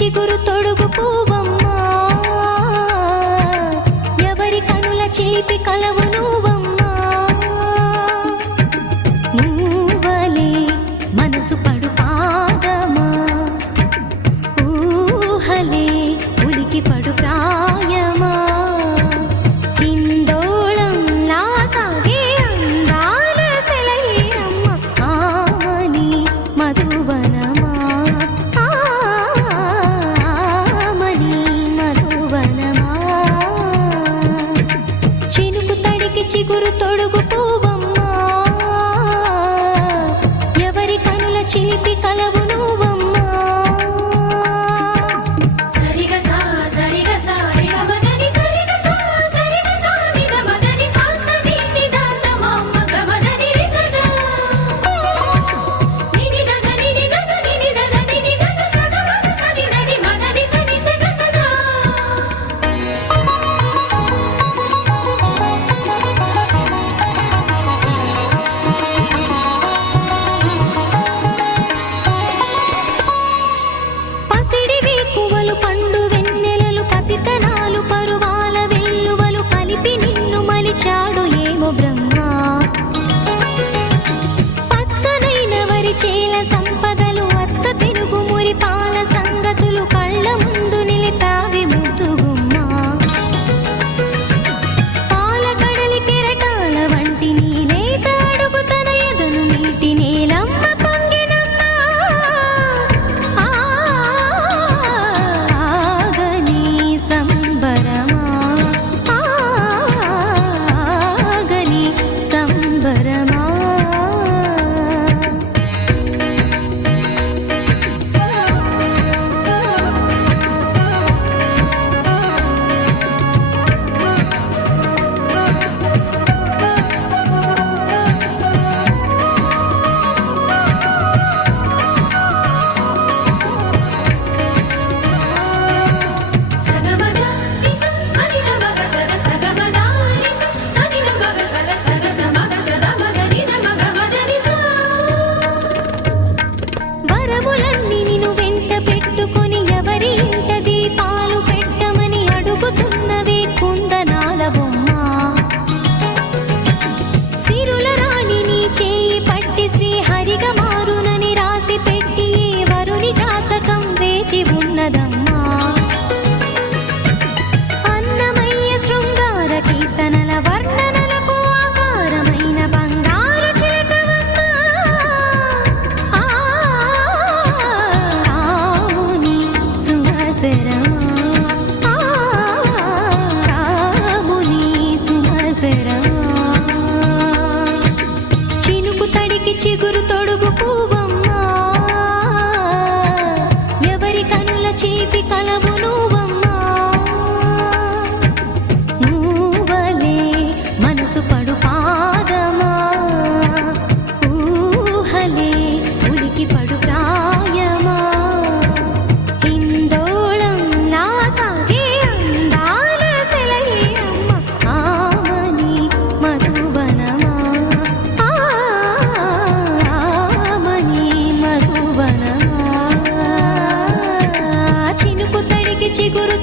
చిగురు తొడుగు పువ్వమ్మా, ఎవరి కనుల చిలిపి కలవు నువ్వమ్మా. నువ్వలే మనసు పడు పాదమా, ఊహలే ఉలికి పడు ప్రాయమా. హిందోళంలా సాగే అందాల సెలయేరమ్మ, ఆమని మధువనమా, ఆమని మధువనమా. చినుకు తడికి చిగురు తొడుగు పువ్వమ్మా, ఎవరి కనుల చిలిపి కలవు నువ్వమ్మా. పండు వెన్నెలలు పసితనాలు పరువాల వెల్లువలు కలిపి నిన్ను మలిచాడు ఏమో బ్రహ్మ. పచ్చనైన వరి చేల సంపదలు అచ్చ తెలుగు మురి పాల సంగతులు కళ్ళ ముందు నిలితావి ముద్దుగుమ్మ. పాల కడలి కెరటాల వంటి నీలేత అడుగు తన ఎదను నీటి నేలమ్మ పొంగినమ్మ. సంబరమా, ఆగని సంబరమా. వరములన్నీ నిన్ను వెంట పెట్టుకొని ఎవరి ఇంట దీపాలు పెట్టమని అడుగుతున్నవే కుందనాల బొమ్మ. సిరుల రాణి నీ చేయి పట్టి శ్రీహరిగా మారునని రాసి పెట్టి ఏ వరుని జాతకం వేచి ఉన్నదమ్మా. అన్నమయ్య శృంగార కీర్తనల వర్ణనలకు ఆకారమైన బంగారు చిలకవమ్మా. రాముని సుమసరమా, రాముని సుమసరమా. చినుకు తడికి చిగురు తొడుగు పువ్వమ్మా, ఎవరి కనుల చిలిపి కలవు నువ్వమ్మా. నువ్వలే మనసు పడు పాదమా, ఊహలే ఉలికి పడు ప్రాయమా. హిందోళంలా సాగే అందాల సెలయేరమ్మ, ఆమని మధువనమా, ఆమని మధువనమా. చినుకు తడికి చిగురు